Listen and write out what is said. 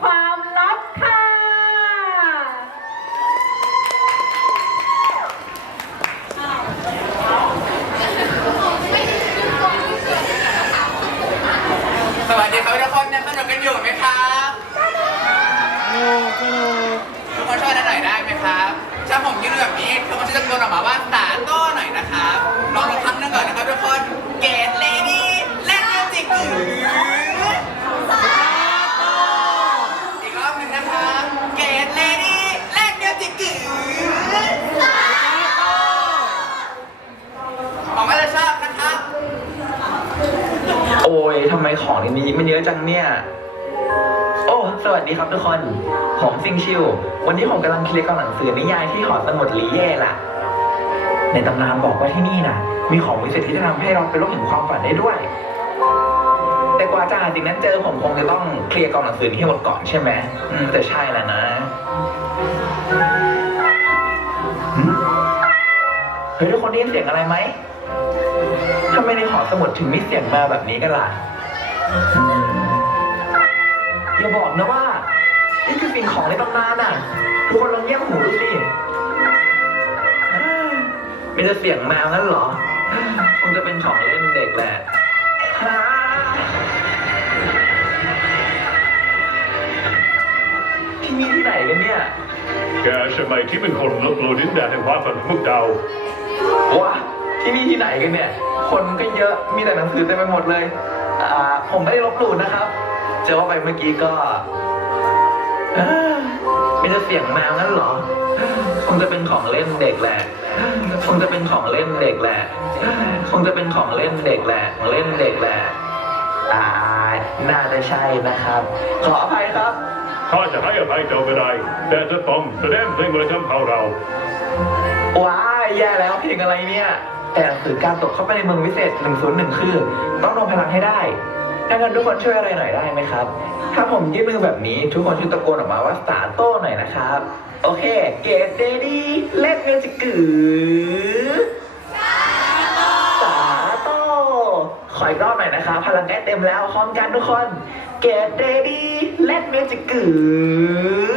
ความลับค่ะ สวัสดีครับทุกคนยังสนุกกันอยู่ไหมครับทุกคนช่วยหน่อยได้ไหมครับถ้าผมยืนแบบนี้ทุกคนช่วยตะโกนออกมาว่าสาโต้หน่อยนะครับลองลองครั้งหนึงก่อนนะครับทุกคนเกตเลดี้และมิวสิกอีกรอบหนึ่งนะครับเกตเลดี้และมิวสิกหวังว่าจะชอบนะครับ โอ้ยทำไมของในนี้มันเยอะจังเนี่ย โอ้ สวัสดีครับทุกคน ผมซิงชิว วันนี้ผมกำลังเคลียร์กล่องหนังสือนิยายที่หอสมุดลีเย่ล่ะ ในตำนานบอกว่าที่นี่น่ะ มีของวิเศษที่จะทำให้เราเป็นโลกแห่งความฝันได้ด้วย แต่กว่าจะหาสิ่งนั้นเจอผมคงจะต้องเคลียร์กล่องหนังสือนี้ให้หมดก่อนใช่ไหมอืมแต่ใช่แหละนะเฮ้ยทุกคนได้ยินเสียงอะไรไหม ทำไมในหอสมุดถึงมีเสียงมาแบบนี้กันล่ะอืมอย่าบอกนะว่า นี่คือสิ่งของในตำนานน่ะ ทุกคนลองเงียบหูดูสิอ้าวมีแต่เสียงแมวงั้นเหรอ คงจะเป็นของเล่นเด็กแหละฮ่าที่นี่ที่ไหนกันเนี่ย แกใช่ไหมที่เป็นคนลบหลู่ดินแดนแห่งความฝันของพวกเราวะ ที่นี่ที่ไหนกันเนี่ย คนก็เยอะ มีแต่หนังสือเต็มไปหมดเลย อ่า ผมไม่ได้ลบหลู่นะครับ เจอว่าไปเมื่อกี้ก็อ่ามีแต่เสียงแมวงั้นเหรอ คงจะเป็นของเล่นเด็กแหละ คงจะเป็นของเล่นเด็กแหละ คงจะเป็นของเล่นเด็กแหละของเล่นเด็กแหละอ่าน่าจะใช่นะครับ ขออภัยครับ ข้าจะให้อภัยเจ้าไม่ได้ แต่จะต้องแสดงเพลงวัฒนธรรมของเรา ว้ายแย่แล้วเพลงอะไรเนี่ย แต่หนังสือการตกเข้าไปในเมืองวิเศษ 101 คือ ต้องรวมพลังให้ได้ถ้างั้นทุกคนช่วยอะไรหน่อยได้ไหมครับ ถ้าผมยื่นมือแบบนี้ ทุกคนช่วยตะโกนออกมาว่าสาโต้หน่อยนะครับ โอเค เกตเดดี้เล็ดเงินจะกือสาโต้ขออีกรอบหน่อยนะครับพลังใกล้เต็มแล้วพร้อมกันทุกคน เกตเดดี้เล็ดเงินจะกือ